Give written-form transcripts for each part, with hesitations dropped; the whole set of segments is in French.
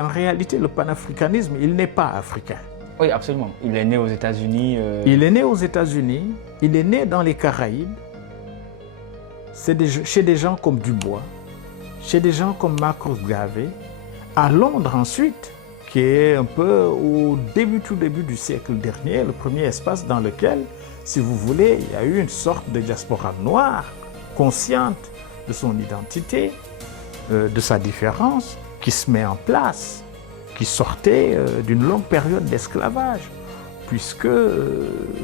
En réalité, le panafricanisme, il n'est pas africain. Oui, absolument. Il est né aux États-Unis. Il est né aux États-Unis, il est né dans les Caraïbes. C'est chez des gens comme Dubois, chez des gens comme Marcus Garvey, à Londres ensuite, qui est un peu au tout début du siècle dernier, le premier espace dans lequel, si vous voulez, il y a eu une sorte de diaspora noire, consciente de son identité, de sa différence, qui se met en place, qui sortait d'une longue période d'esclavage, puisque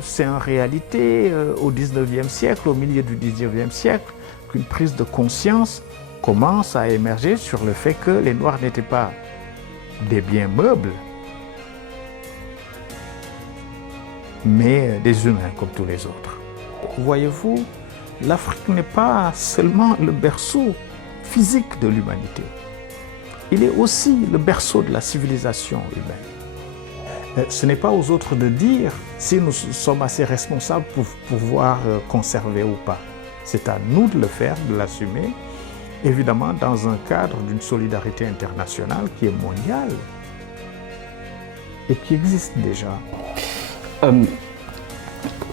c'est en réalité au XIXe siècle, au milieu du XIXe siècle, qu'une prise de conscience commence à émerger sur le fait que les Noirs n'étaient pas des biens meubles, mais des humains comme tous les autres. Voyez-vous, l'Afrique n'est pas seulement le berceau physique de l'humanité. Il est aussi le berceau de la civilisation humaine. Ce n'est pas aux autres de dire si nous sommes assez responsables pour pouvoir conserver ou pas. C'est à nous de le faire, de l'assumer, évidemment dans un cadre d'une solidarité internationale qui est mondiale et qui existe déjà.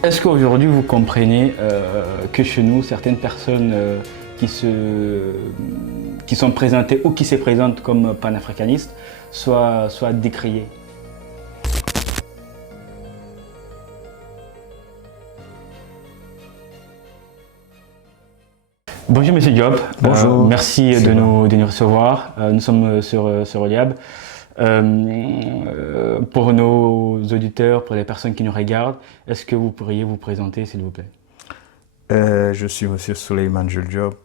Est-ce qu'aujourd'hui vous comprenez que chez nous, certaines personnes qui sont présentées ou qui se présentent comme panafricanistes soient décriées? Bonjour Monsieur Diop. Bonjour. Merci de nous recevoir. Nous sommes sur Oliab. Pour nos auditeurs, pour les personnes qui nous regardent, est-ce que vous pourriez vous présenter s'il vous plaît? Je suis Monsieur Souleymane Jules Diop.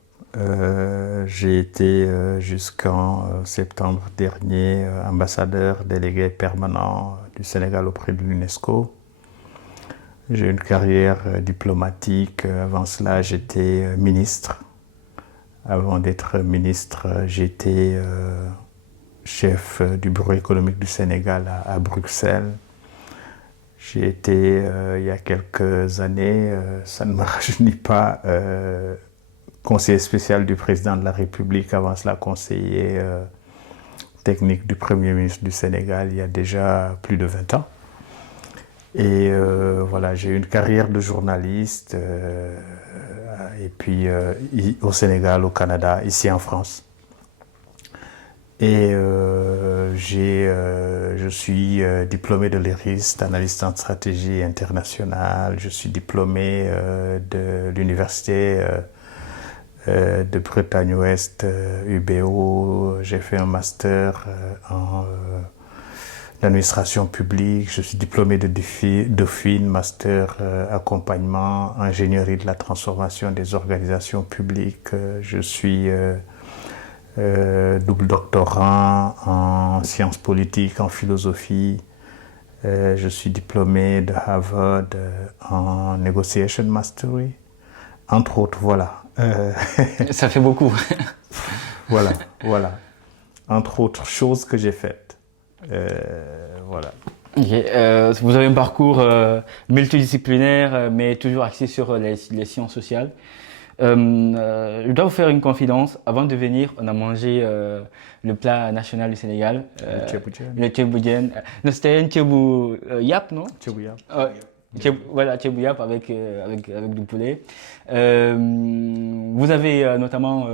J'ai été jusqu'en septembre dernier ambassadeur délégué permanent du Sénégal auprès de l'UNESCO. J'ai une carrière diplomatique. Avant cela, j'étais ministre. Avant d'être ministre, j'étais chef du bureau économique du Sénégal à Bruxelles. J'ai été, il y a quelques années, ça ne me rajeunit pas, conseiller spécial du président de la République, avant cela conseiller technique du Premier ministre du Sénégal, il y a déjà plus de 20 ans. Et voilà, j'ai eu une carrière de journaliste, et puis au Sénégal, au Canada, ici en France. Et je suis diplômé de l'ERIST, analyste en stratégie internationale. Je suis diplômé de l'université de Bretagne-Ouest, UBO. J'ai fait un master en l'administration publique, je suis diplômé de Dauphine, master accompagnement, ingénierie de la transformation des organisations publiques. Je suis double doctorant en sciences politiques, en philosophie. Je suis diplômé de Harvard en Negotiation Mastery, entre autres, voilà. Ça fait beaucoup. Voilà. Entre autres choses que j'ai faites. Voilà. Okay. Vous avez un parcours multidisciplinaire, mais toujours axé sur les sciences sociales. Je dois vous faire une confidence. Avant de venir, on a mangé le plat national du Sénégal. Le tchéboudienne. Non, c'était un tchébou yap, non? Tchébou yap. Voilà, tchébou yap avec du poulet. Vous avez notamment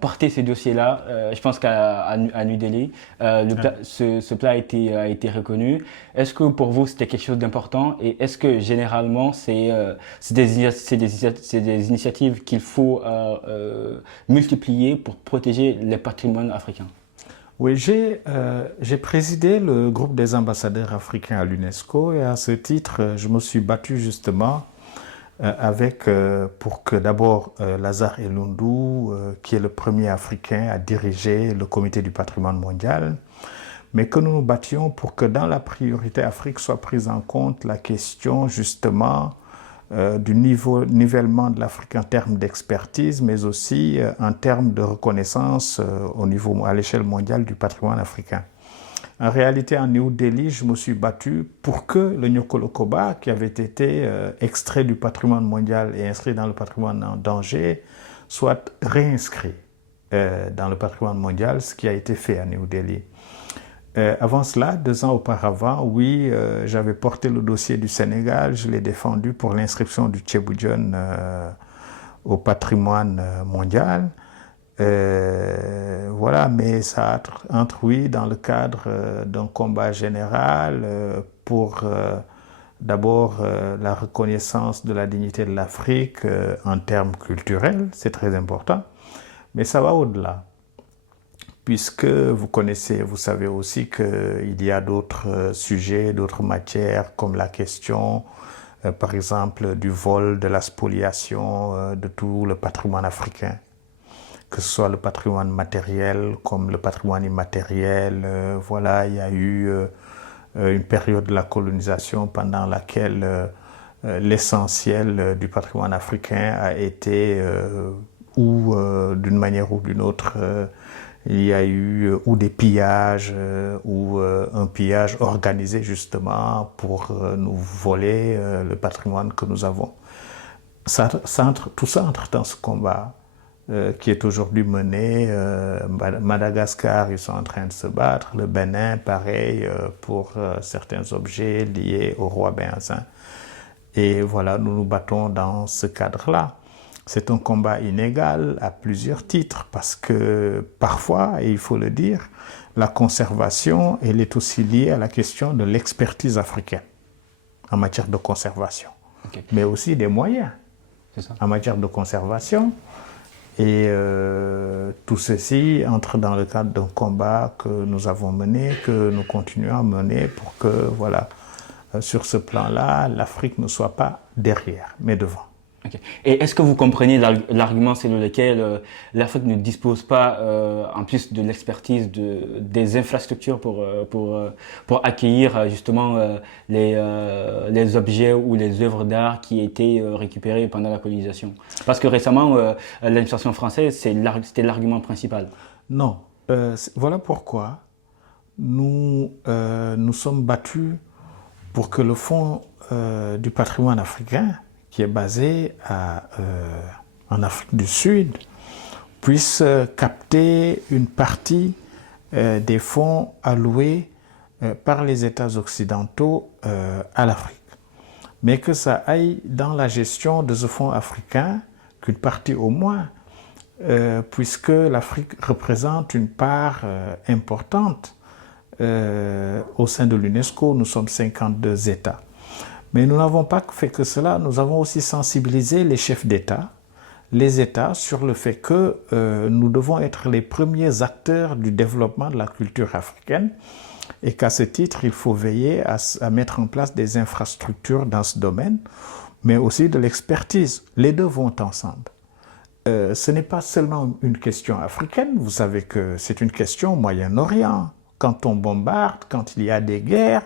porté ce dossier-là, je pense qu'à New Delhi. Ce plat a été reconnu. Est-ce que pour vous c'était quelque chose d'important et est-ce que généralement c'est des initiatives qu'il faut multiplier pour protéger les patrimoines africains? Oui, j'ai présidé le groupe des ambassadeurs africains à l'UNESCO et à ce titre, je me suis battu justement pour que d'abord Lazare Elundou, qui est le premier Africain à diriger le comité du patrimoine mondial, mais que nous nous battions pour que dans la priorité Afrique soit prise en compte la question justement du nivellement de l'Afrique en termes d'expertise, mais aussi en termes de reconnaissance à l'échelle mondiale du patrimoine africain. En réalité, à New Delhi, je me suis battu pour que le Nyokolo-Koba, qui avait été extrait du patrimoine mondial et inscrit dans le patrimoine en danger, soit réinscrit dans le patrimoine mondial, ce qui a été fait à New Delhi. Avant cela, 2 ans auparavant, oui, j'avais porté le dossier du Sénégal, je l'ai défendu pour l'inscription du Thiéboudjon au patrimoine mondial. Voilà, mais ça entre, oui, dans le cadre d'un combat général pour d'abord la reconnaissance de la dignité de l'Afrique en termes culturels, c'est très important, mais ça va au-delà. Puisque vous savez aussi qu'il y a d'autres sujets, d'autres matières, comme la question, par exemple, du vol, de la spoliation de tout le patrimoine africain, que ce soit le patrimoine matériel comme le patrimoine immatériel. Voilà, il y a eu une période de la colonisation pendant laquelle l'essentiel du patrimoine africain a été, ou d'une manière ou d'une autre, il y a eu ou des pillages ou un pillage organisé justement pour nous voler le patrimoine que nous avons. Tout ça entre dans ce combat qui est aujourd'hui mené. Madagascar, ils sont en train de se battre. Le Bénin, pareil, pour certains objets liés au roi Béhanzin. Et voilà, nous nous battons dans ce cadre-là. C'est un combat inégal à plusieurs titres parce que parfois, et il faut le dire, la conservation, elle est aussi liée à la question de l'expertise africaine en matière de conservation, okay, mais aussi des moyens en matière de conservation. Et tout ceci entre dans le cadre d'un combat que nous avons mené, que nous continuons à mener pour que, voilà, sur ce plan-là, l'Afrique ne soit pas derrière, mais devant. Okay. Et est-ce que vous comprenez l'argument selon lequel l'Afrique ne dispose pas, en plus de l'expertise, des infrastructures pour accueillir justement les objets ou les œuvres d'art qui étaient récupérées pendant la colonisation? Parce que récemment, l'administration française, c'était l'argument principal. Non. Voilà pourquoi nous sommes battus pour que le Fonds du patrimoine africain, qui est basé en Afrique du Sud, puisse capter une partie des fonds alloués par les États occidentaux à l'Afrique. Mais que ça aille dans la gestion de ce fonds africain, qu'une partie au moins, puisque l'Afrique représente une part importante au sein de l'UNESCO. Nous sommes 52 États. Mais nous n'avons pas fait que cela, nous avons aussi sensibilisé les chefs d'État, les États, sur le fait que nous devons être les premiers acteurs du développement de la culture africaine et qu'à ce titre, il faut veiller à mettre en place des infrastructures dans ce domaine, mais aussi de l'expertise. Les deux vont ensemble. Ce n'est pas seulement une question africaine, vous savez que c'est une question au Moyen-Orient. Quand on bombarde, quand il y a des guerres,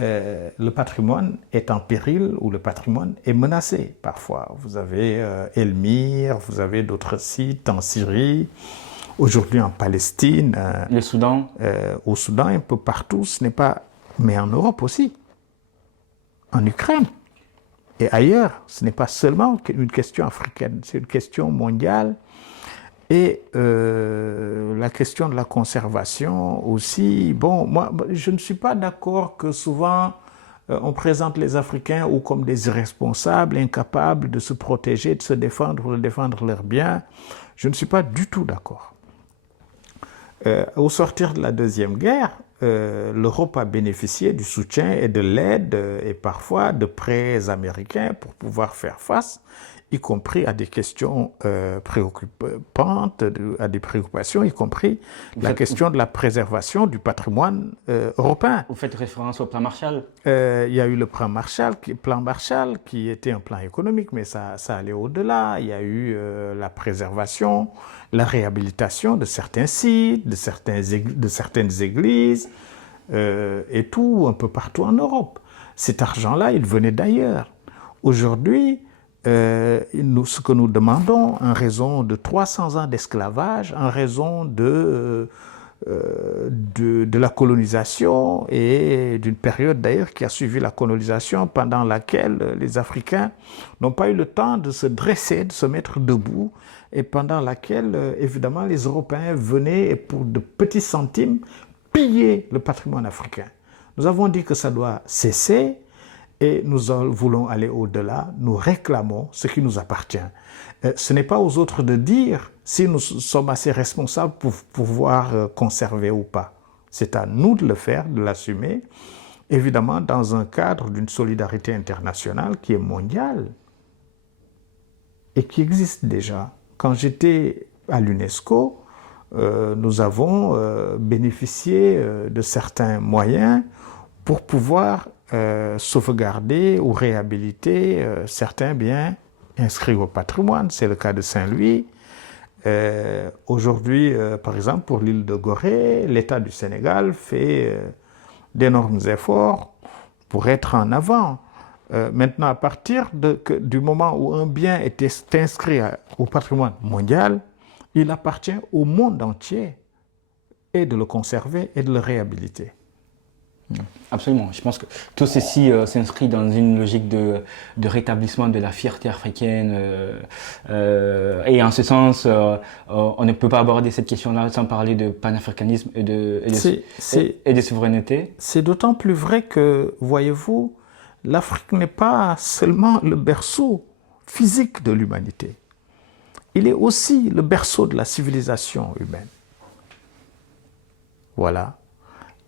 le patrimoine est en péril ou le patrimoine est menacé parfois. Vous avez Elmire, vous avez d'autres sites en Syrie, aujourd'hui en Palestine. Le Soudan. Au Soudan, un peu partout, ce n'est pas... mais en Europe aussi, en Ukraine et ailleurs. Ce n'est pas seulement une question africaine, c'est une question mondiale. Et la question de la conservation aussi, bon, moi, je ne suis pas d'accord que souvent on présente les Africains ou comme des irresponsables, incapables de se protéger, de se défendre ou de défendre leurs biens. Je ne suis pas du tout d'accord. Au sortir de la Deuxième Guerre, l'Europe a bénéficié du soutien et de l'aide et parfois de prêts américains pour pouvoir faire face, y compris à des questions préoccupantes, à des préoccupations, y compris la question de la préservation du patrimoine européen. Vous faites référence au plan Marshall? Il y a eu le plan Marshall qui était un plan économique, mais ça allait au-delà. Il y a eu la préservation, la réhabilitation de certains sites, de certaines églises, et tout, un peu partout en Europe. Cet argent-là, il venait d'ailleurs. Aujourd'hui, ce que nous demandons, en raison de 300 ans d'esclavage, en raison de la colonisation et d'une période d'ailleurs qui a suivi la colonisation pendant laquelle les Africains n'ont pas eu le temps de se dresser, de se mettre debout et pendant laquelle, évidemment, les Européens venaient et pour de petits centimes piller le patrimoine africain. Nous avons dit que ça doit cesser et nous voulons aller au-delà. Nous réclamons ce qui nous appartient. Ce n'est pas aux autres de dire si nous sommes assez responsables pour pouvoir conserver ou pas. C'est à nous de le faire, de l'assumer, évidemment dans un cadre d'une solidarité internationale qui est mondiale et qui existe déjà. Quand j'étais à l'UNESCO, nous avons bénéficié de certains moyens pour pouvoir sauvegarder ou réhabiliter certains biens inscrits au patrimoine. C'est le cas de Saint-Louis. Aujourd'hui, par exemple, pour l'île de Gorée, l'État du Sénégal fait d'énormes efforts pour être en avant. Maintenant, à partir du moment où un bien est inscrit au patrimoine mondial, il appartient au monde entier et de le conserver et de le réhabiliter. Absolument. Je pense que tout ceci s'inscrit dans une logique de rétablissement de la fierté africaine. Et en ce sens, on ne peut pas aborder cette question-là sans parler de panafricanisme et de souveraineté. C'est d'autant plus vrai que, voyez-vous, l'Afrique n'est pas seulement le berceau physique de l'humanité. Il est aussi le berceau de la civilisation humaine. Voilà.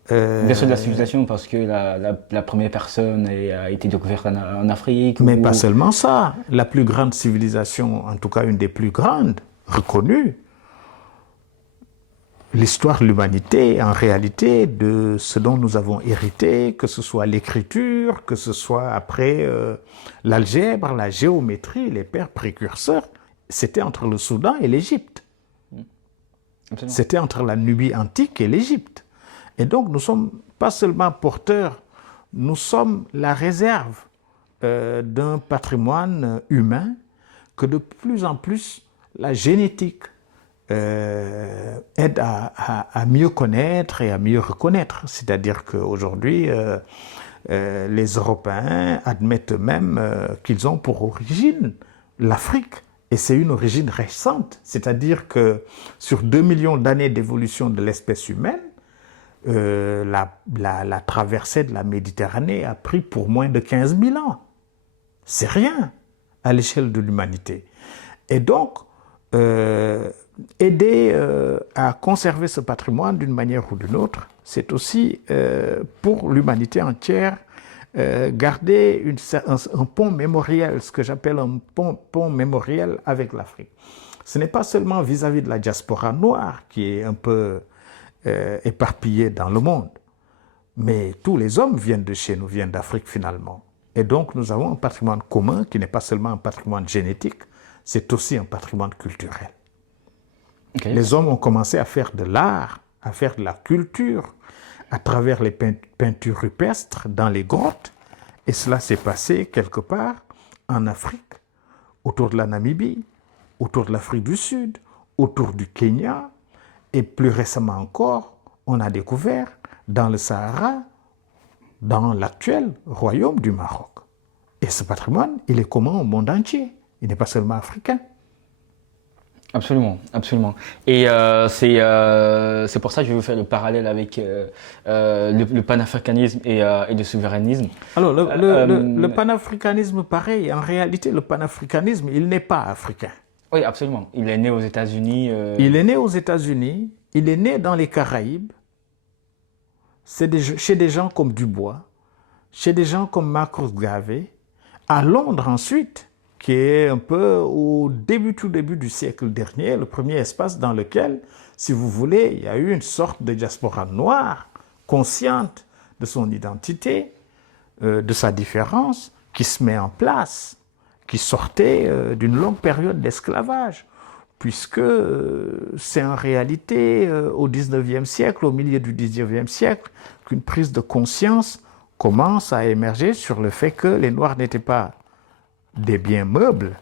Berceau de la civilisation parce que la première personne a été découverte en Afrique. Mais pas seulement ça. La plus grande civilisation, en tout cas une des plus grandes, reconnue, l'histoire de l'humanité, en réalité, de ce dont nous avons hérité, que ce soit l'écriture, que ce soit après l'algèbre, la géométrie, les pères précurseurs, c'était entre le Soudan et l'Égypte. C'était entre la Nubie antique et l'Égypte. Et donc, nous ne sommes pas seulement porteurs, nous sommes la réserve d'un patrimoine humain que de plus en plus la génétique aide à mieux connaître et à mieux reconnaître. C'est-à-dire qu'aujourd'hui, les Européens admettent même qu'ils ont pour origine l'Afrique. Et c'est une origine récente. C'est-à-dire que sur 2 millions d'années d'évolution de l'espèce humaine, la traversée de la Méditerranée a pris pour moins de 15 000 ans. C'est rien à l'échelle de l'humanité. Et donc, aider à conserver ce patrimoine d'une manière ou d'une autre, c'est aussi pour l'humanité entière garder un pont mémoriel, ce que j'appelle un pont mémoriel avec l'Afrique. Ce n'est pas seulement vis-à-vis de la diaspora noire qui est un peu éparpillés dans le monde. Mais tous les hommes viennent de chez nous, viennent d'Afrique finalement. Et donc nous avons un patrimoine commun qui n'est pas seulement un patrimoine génétique, c'est aussi un patrimoine culturel. Okay. Les hommes ont commencé à faire de l'art, à faire de la culture, à travers les peintures rupestres dans les grottes. Et cela s'est passé quelque part en Afrique, autour de la Namibie, autour de l'Afrique du Sud, autour du Kenya. Et plus récemment encore, on a découvert dans le Sahara, dans l'actuel royaume du Maroc. Et ce patrimoine, il est commun au monde entier. Il n'est pas seulement africain. Absolument, absolument. Et c'est pour ça que je veux faire le parallèle avec le panafricanisme et le souverainisme. Alors, le panafricanisme, pareil, en réalité, le panafricanisme, il n'est pas africain. Oui, absolument. Il est né aux États-Unis. Il est né aux États-Unis, il est né dans les Caraïbes. C'est chez des gens comme Dubois, chez des gens comme Marcus Garvey, à Londres ensuite, qui est un peu au tout début du siècle dernier, le premier espace dans lequel, si vous voulez, il y a eu une sorte de diaspora noire, consciente de son identité, de sa différence, qui se met en place, qui sortait d'une longue période d'esclavage, puisque c'est en réalité au XIXe siècle, au milieu du XIXe siècle, qu'une prise de conscience commence à émerger sur le fait que les Noirs n'étaient pas des biens meubles,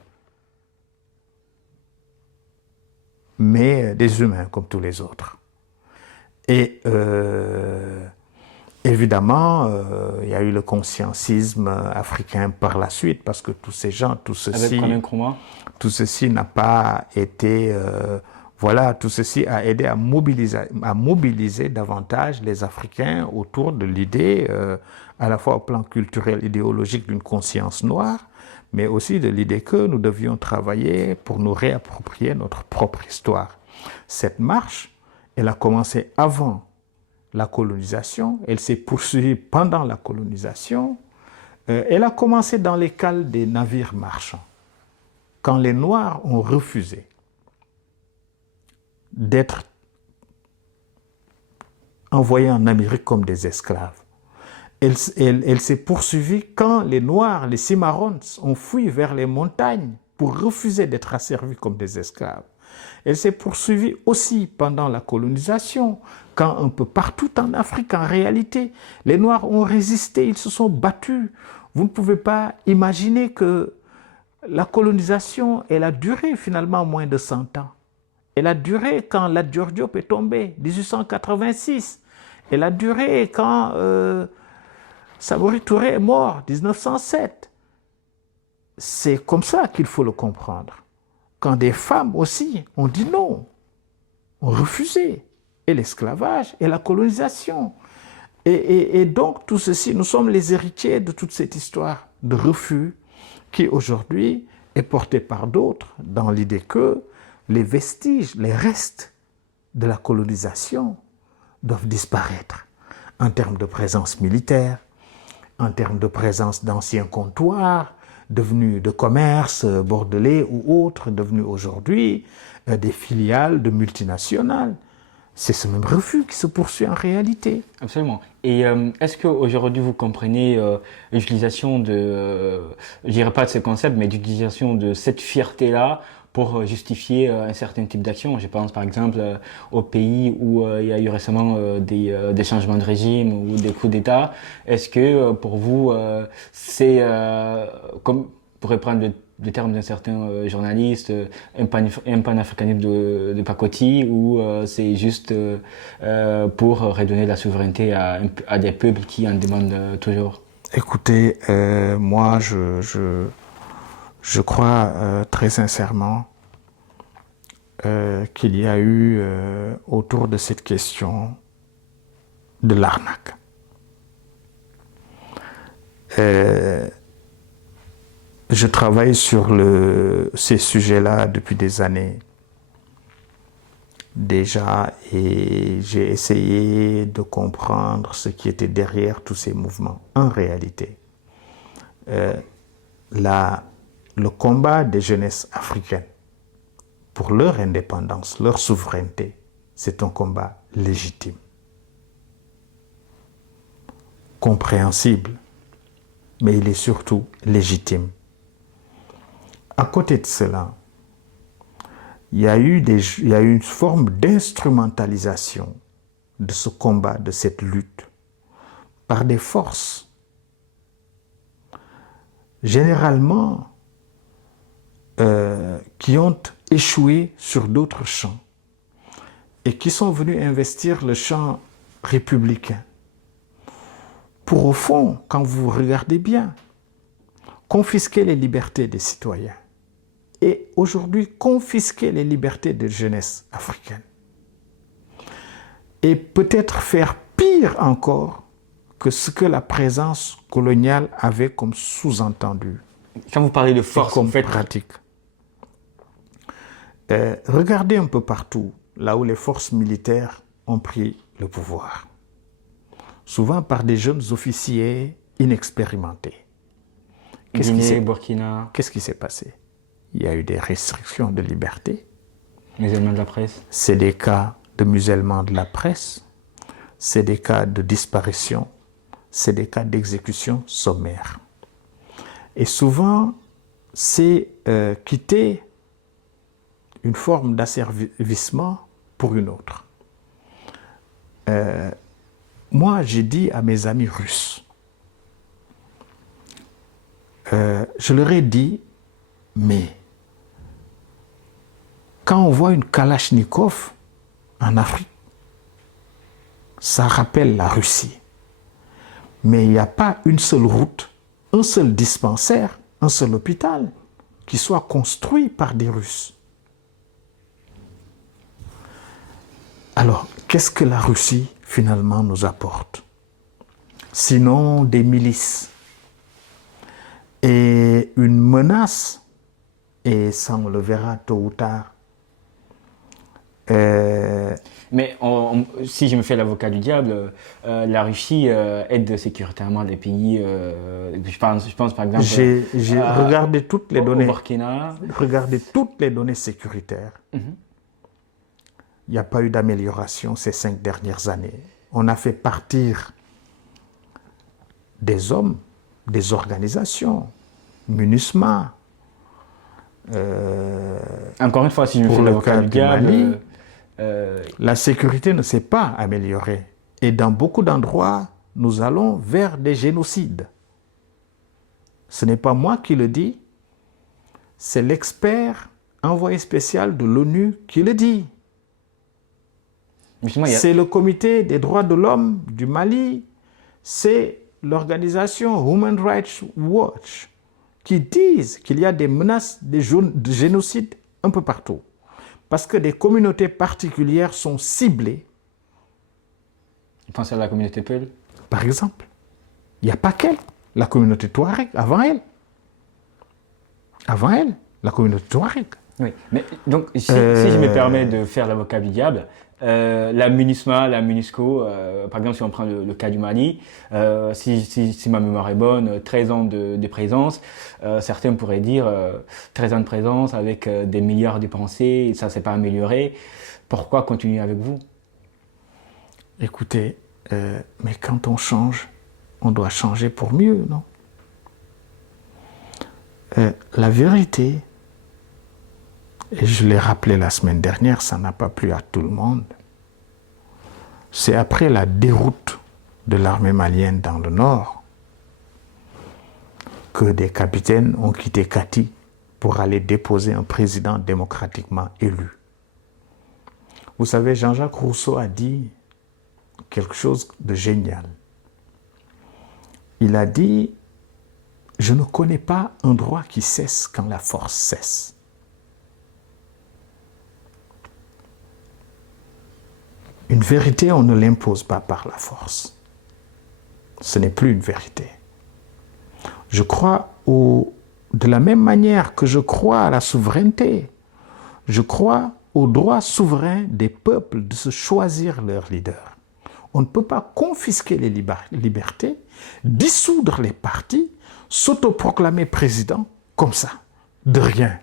mais des humains comme tous les autres. Et évidemment, il y a eu le conscientisme africain par la suite, parce que tous ces gens, tout ceci n'a pas été... voilà, tout ceci a aidé à mobiliser davantage les Africains autour de l'idée, à la fois au plan culturel, idéologique, d'une conscience noire, mais aussi de l'idée que nous devions travailler pour nous réapproprier notre propre histoire. Cette marche, elle a commencé avant la colonisation, elle s'est poursuivie pendant la colonisation, elle a commencé dans les cales des navires marchands, quand les Noirs ont refusé d'être envoyés en Amérique comme des esclaves. Elle s'est poursuivie quand les Noirs, les Cimarrones, ont fui vers les montagnes pour refuser d'être asservis comme des esclaves. Elle s'est poursuivie aussi pendant la colonisation, quand un peu partout en Afrique, en réalité, les Noirs ont résisté, ils se sont battus. Vous ne pouvez pas imaginer que la colonisation, elle a duré finalement moins de 100 ans. Elle a duré quand Lat Dior Diop est tombé, 1886. Elle a duré quand Samori Touré est mort, 1907. C'est comme ça qu'il faut le comprendre. Quand des femmes aussi ont dit non, ont refusé, et l'esclavage et la colonisation. Et donc tout ceci, nous sommes les héritiers de toute cette histoire de refus qui aujourd'hui est portée par d'autres dans l'idée que les vestiges, les restes de la colonisation doivent disparaître en termes de présence militaire, en termes de présence d'anciens comptoirs, devenus de commerce bordelais ou autres, devenus aujourd'hui des filiales de multinationales. C'est ce même refus qui se poursuit en réalité. Absolument. Et est-ce qu'aujourd'hui vous comprenez l'utilisation de, je dirais pas de ce concept, mais d'utilisation de cette fierté-là pour justifier un certain type d'action? Je pense par exemple aux pays où il y a eu récemment des changements de régime ou des coups d'État. Est-ce que pour vous, c'est, comme pourrait prendre le terme d'un certain journaliste, un panafricanisme de pacotille, ou c'est juste pour redonner la souveraineté à des peuples qui en demandent toujours? Écoutez, moi je crois très sincèrement qu'il y a eu autour de cette question de l'arnaque. Je travaille sur ces sujets-là depuis des années déjà, et j'ai essayé de comprendre ce qui était derrière tous ces mouvements. En réalité, le combat des jeunesses africaines pour leur indépendance, leur souveraineté, c'est un combat légitime, compréhensible, mais il est surtout légitime. À côté de cela, il y a eu une forme d'instrumentalisation de ce combat, de cette lutte, par des forces généralement qui ont échoué sur d'autres champs et qui sont venus investir le champ républicain pour, au fond, quand vous regardez bien, confisquer les libertés des citoyens et aujourd'hui confisquer les libertés de jeunesse africaine. Et peut-être faire pire encore que ce que la présence coloniale avait comme sous-entendu. Quand vous parlez de force, comme pratique. Regardez un peu partout, là où les forces militaires ont pris le pouvoir. Souvent par des jeunes officiers inexpérimentés. Burkina. Qu'est-ce qui s'est passé? Il y a eu des restrictions de liberté. Musellement de la presse. C'est des cas de musellement de la presse. C'est des cas de disparition. C'est des cas d'exécution sommaire. Et souvent, c'est quitter une forme d'asservissement pour une autre. Moi, j'ai dit à mes amis russes, je leur ai dit, mais quand on voit une Kalachnikov en Afrique, ça rappelle la Russie. Mais il n'y a pas une seule route, un seul dispensaire, un seul hôpital qui soit construit par des Russes. Alors, qu'est-ce que la Russie, finalement, nous apporte? Sinon des milices et une menace, et ça on le verra tôt ou tard. Mais si je me fais l'avocat du diable, la Russie aide sécuritairement les pays. Je pense par exemple J'ai regardé toutes les au données. Burkina. Regardez toutes les données sécuritaires. Il n'y a pas eu d'amélioration ces 5 dernières années. On a fait partir des hommes, des organisations, MINUSMA. Encore une fois, si je me fais Pour le l'avocat cas du du Mali, diable, la sécurité ne s'est pas améliorée. Et dans beaucoup d'endroits, nous allons vers des génocides. Ce n'est pas moi qui le dis, c'est l'expert envoyé spécial de l'ONU qui le dit. C'est le comité des droits de l'homme du Mali, c'est l'organisation Human Rights Watch qui disent qu'il y a des menaces de génocide un peu partout. Parce que des communautés particulières sont ciblées. Vous pensez à la communauté Peul? Par exemple, il n'y a pas qu'elle, la communauté Touareg, avant elle. Avant elle, la communauté Touareg. Oui, mais donc si je me permets de faire l'avocat du diable, la MINUSMA, la MINUSCO, par exemple si on prend le cas du Mali, si ma mémoire est bonne, 13 ans de présence, certains pourraient dire 13 ans de présence avec des milliards dépensés, et ça ne s'est pas amélioré, pourquoi continuer avec vous? Écoutez, mais quand on change, on doit changer pour mieux, non? La vérité, et je l'ai rappelé la semaine dernière, ça n'a pas plu à tout le monde, c'est après la déroute de l'armée malienne dans le nord que des capitaines ont quitté Kati pour aller déposer un président démocratiquement élu. Vous savez, Jean-Jacques Rousseau a dit quelque chose de génial. Il a dit « Je ne connais pas un droit qui cesse quand la force cesse ». Une vérité, on ne l'impose pas par la force. Ce n'est plus une vérité. Je crois de la même manière que je crois à la souveraineté, je crois au droit souverain des peuples de se choisir leur leader. On ne peut pas confisquer les libertés, dissoudre les partis, s'autoproclamer président comme ça, de rien,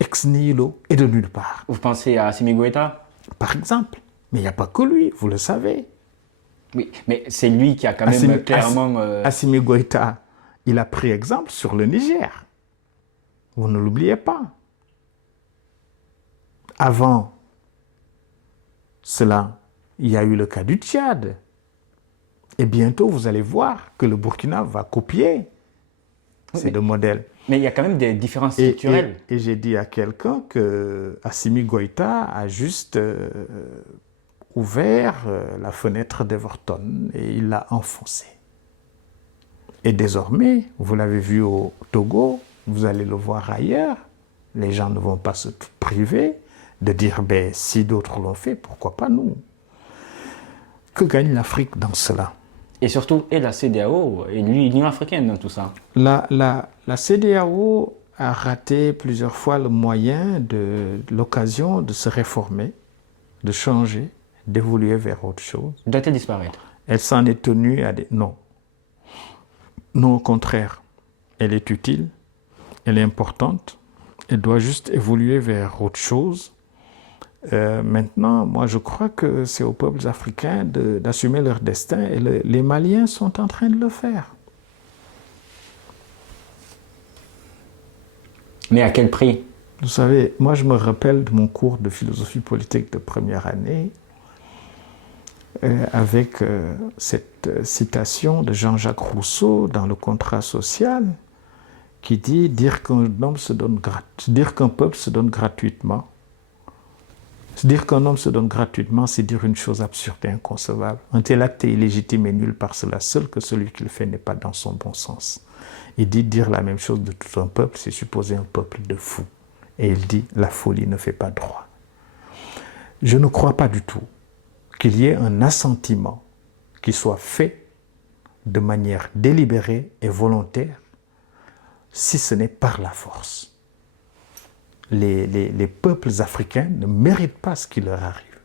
ex nihilo et de nulle part. Vous pensez à Assimi Goïta? Par exemple. Mais il n'y a pas que lui, vous le savez. Oui, mais c'est lui qui a quand même clairement... Assimi Goïta, il a pris exemple sur le Niger. Vous ne l'oubliez pas. Avant cela, il y a eu le cas du Tchad. Et bientôt, vous allez voir que le Burkina va copier ces deux modèles. Mais il y a quand même des différences structurelles. Et j'ai dit à quelqu'un que Assimi Goïta a juste ouvert la fenêtre d'Everton et il l'a enfoncée. Et désormais, vous l'avez vu au Togo, vous allez le voir ailleurs, les gens ne vont pas se priver de dire ben, si d'autres l'ont fait, pourquoi pas nous? Que gagne l'Afrique dans cela? Et surtout, et la CEDEAO et l'Union africaine dans tout ça? La CEDEAO a raté plusieurs fois le moyen, l'occasion de se réformer, de changer, d'évoluer vers autre chose. Doit-elle disparaître? Elle s'en est tenue à des... Non. Non, au contraire. Elle est utile, elle est importante, elle doit juste évoluer vers autre chose. Maintenant, moi je crois que c'est aux peuples africains d'assumer leur destin et les Maliens sont en train de le faire. Mais à quel prix? Vous savez, moi je me rappelle de mon cours de philosophie politique de première année avec cette citation de Jean-Jacques Rousseau dans le contrat social qui dit dire qu'un peuple se donne gratuitement, Dire qu'un homme se donne gratuitement, c'est dire une chose absurde et inconcevable. Un tel acte est illégitime et nul par cela seul que celui qui le fait n'est pas dans son bon sens. Il dit dire la même chose de tout un peuple, c'est supposer un peuple de fous. Et il dit la folie ne fait pas droit. Je ne crois pas du tout qu'il y ait un assentiment qui soit fait de manière délibérée et volontaire, si ce n'est par la force. Les peuples africains ne méritent pas ce qui leur arrive,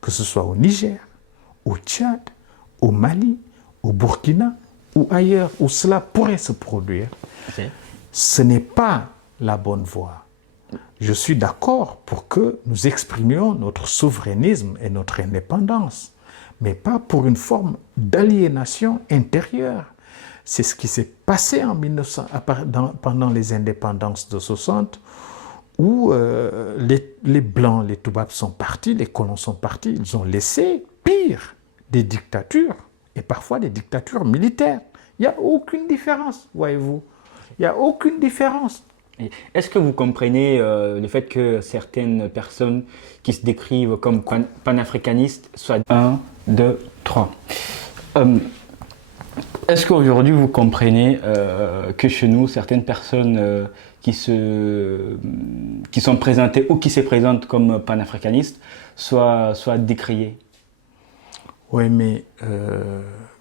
que ce soit au Niger, au Tchad, au Mali, au Burkina ou ailleurs où cela pourrait se produire. Okay. Ce n'est pas la bonne voie. Je suis d'accord pour que nous exprimions notre souverainisme et notre indépendance, mais pas pour une forme d'aliénation intérieure. C'est ce qui s'est passé pendant les indépendances de 60, où les Blancs, les Toubabs sont partis, les colons sont partis, ils ont laissé, pire, des dictatures, et parfois des dictatures militaires. Il n'y a aucune différence, voyez-vous. Il n'y a aucune différence. Est-ce que vous comprenez le fait que certaines personnes qui se décrivent comme panafricanistes soient 1, 2, 3 Est-ce qu'aujourd'hui vous comprenez que chez nous, certaines personnes qui sont présentées ou qui se présentent comme panafricanistes soient décriées? Oui, mais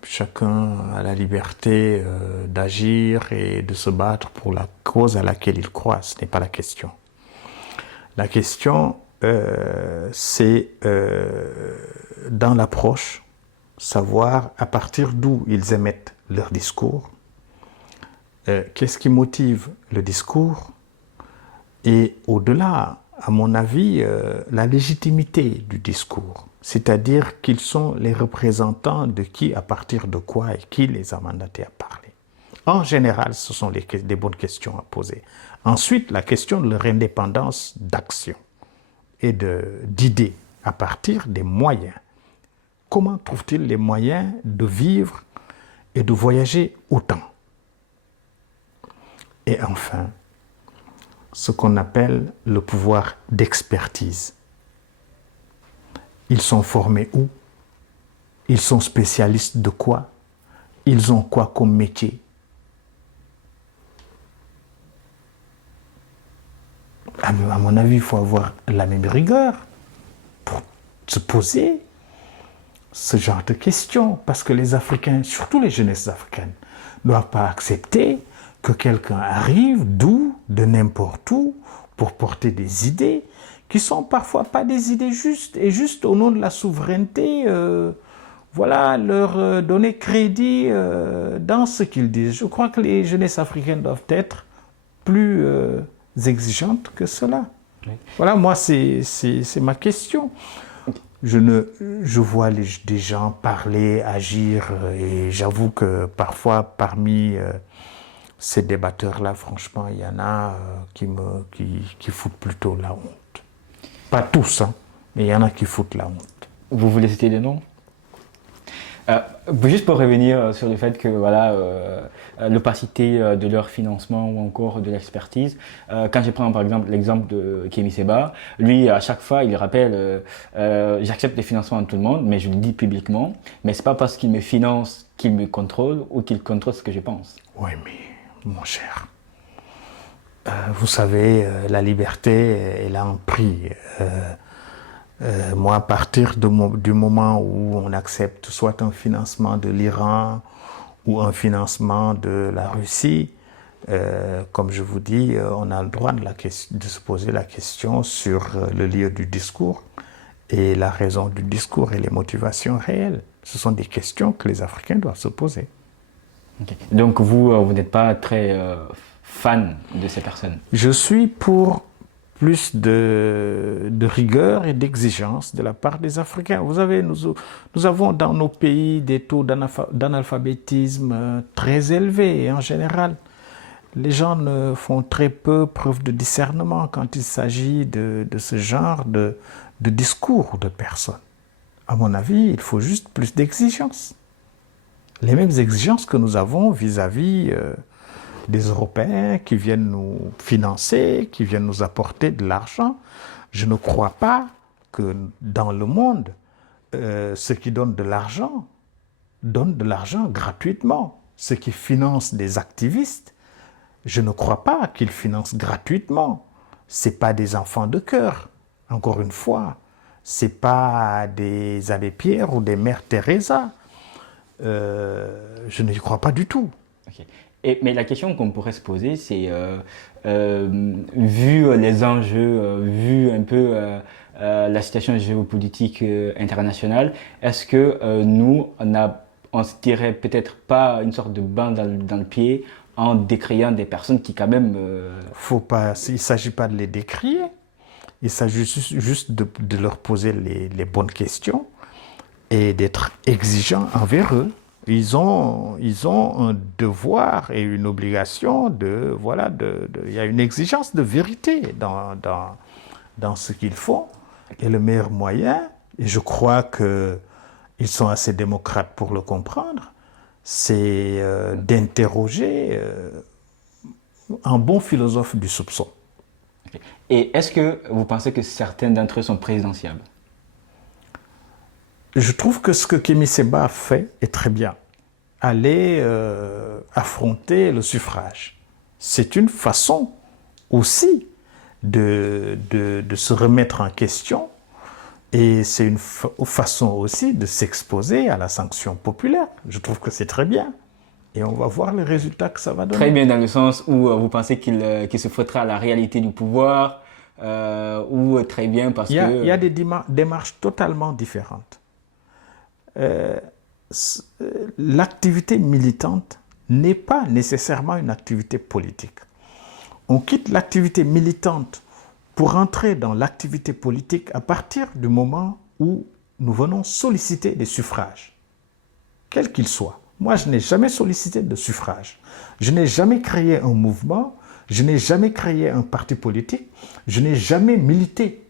chacun a la liberté d'agir et de se battre pour la cause à laquelle il croit. Ce n'est pas la question. La question, c'est dans l'approche, savoir à partir d'où ils émettent leur discours, qu'est-ce qui motive le discours, et au-delà, à mon avis, la légitimité du discours. C'est-à-dire qu'ils sont les représentants de qui, à partir de quoi et qui les a mandatés à parler. En général, ce sont des bonnes questions à poser. Ensuite, la question de leur indépendance d'action et d'idées à partir des moyens. Comment trouvent-ils les moyens de vivre et de voyager autant? Et enfin, ce qu'on appelle le pouvoir d'expertise. Ils sont formés où? Ils sont spécialistes de quoi? Ils ont quoi comme métier? À mon avis, il faut avoir la même rigueur pour se poser ce genre de questions. Parce que les Africains, surtout les jeunesses africaines, ne doivent pas accepter que quelqu'un arrive d'où, de n'importe où, pour porter des idées qui sont parfois pas des idées justes, et juste au nom de la souveraineté, voilà, leur donner crédit dans ce qu'ils disent. Je crois que les jeunesses africaines doivent être plus exigeantes que cela. Oui. Voilà, moi, c'est ma question. Je vois des gens parler, agir, et j'avoue que parfois, parmi ces débatteurs-là, franchement, il y en a qui foutent plutôt la honte. Pas tous, hein, mais il y en a qui foutent la honte. Vous voulez citer des noms? Juste pour revenir sur le fait que voilà, l'opacité de leur financement ou encore de l'expertise. Quand je prends par exemple l'exemple de Kémy Séba, lui à chaque fois il rappelle j'accepte les financements de tout le monde, mais je le dis publiquement, mais c'est pas parce qu'il me finance qu'il me contrôle ou qu'il contrôle ce que je pense. Oui, mais mon cher, vous savez, la liberté, elle a un prix. Moi, à partir du moment où on accepte soit un financement de l'Iran ou un financement de la Russie, comme je vous dis, on a le droit de se poser la question sur le lieu du discours et la raison du discours et les motivations réelles. Ce sont des questions que les Africains doivent se poser. Okay. Donc vous n'êtes pas très fan de ces personnes? Je suis pour plus de rigueur et d'exigence de la part des Africains. Vous savez, nous avons dans nos pays des taux d'analphabétisme très élevés. Et en général, les gens ne font très peu preuve de discernement quand il s'agit de ce genre de discours ou de personnes. À mon avis, il faut juste plus d'exigences. Les mêmes exigences que nous avons vis-à-vis des Européens qui viennent nous financer, qui viennent nous apporter de l'argent. Je ne crois pas que dans le monde, ceux qui donnent de l'argent gratuitement. Ceux qui financent des activistes, je ne crois pas qu'ils financent gratuitement. Ce n'est pas des enfants de cœur, encore une fois. Ce n'est pas des Abbé Pierre ou des Mères Teresa. Je n'y crois pas du tout. Okay. Mais la question qu'on pourrait se poser, c'est, vu les enjeux, vu un peu la situation géopolitique internationale, est-ce que nous, on se tirait peut-être pas une sorte de bain dans le pied en décriant des personnes qui quand même... Faut pas, il ne s'agit pas de les décrier, il s'agit juste de leur poser les bonnes questions et d'être exigeant envers eux. Ils ont un devoir et une obligation il y a une exigence de vérité dans ce qu'ils font. Et le meilleur moyen, et je crois qu'ils sont assez démocrates pour le comprendre, c'est d'interroger un bon philosophe du soupçon. Et est-ce que vous pensez que certains d'entre eux sont présidentiables? Je trouve que ce que Kémy Séba a fait est très bien. Aller affronter le suffrage. C'est une façon aussi de se remettre en question et c'est une façon aussi de s'exposer à la sanction populaire. Je trouve que c'est très bien. Et on va voir les résultats que ça va donner. Très bien dans le sens où vous pensez qu'il se frottera à la réalité du pouvoir ou très bien parce que... Il y a des démarches totalement différentes. L'activité militante n'est pas nécessairement une activité politique. On quitte l'activité militante pour entrer dans l'activité politique à partir du moment où nous venons solliciter des suffrages, quels qu'ils soient. Moi, je n'ai jamais sollicité de suffrage. Je n'ai jamais créé un mouvement, je n'ai jamais créé un parti politique, je n'ai jamais milité.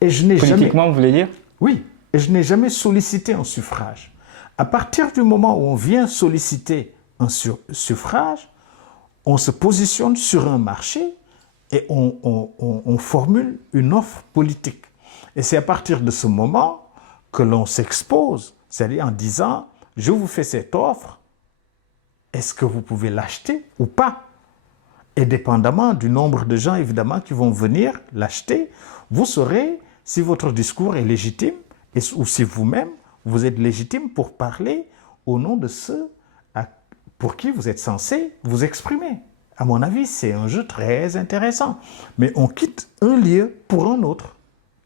Et je n'ai Politiquement, jamais... vous voulez dire? Oui, et je n'ai jamais sollicité un suffrage. À partir du moment où on vient solliciter un suffrage, on se positionne sur un marché et on formule une offre politique. Et c'est à partir de ce moment que l'on s'expose, c'est-à-dire en disant « je vous fais cette offre, est-ce que vous pouvez l'acheter ou pas ?» Et dépendamment du nombre de gens, évidemment, qui vont venir l'acheter, vous saurez si votre discours est légitime ou si vous-même, vous êtes légitime pour parler au nom de ceux pour qui vous êtes censé vous exprimer. À mon avis, c'est un jeu très intéressant. Mais on quitte un lieu pour un autre.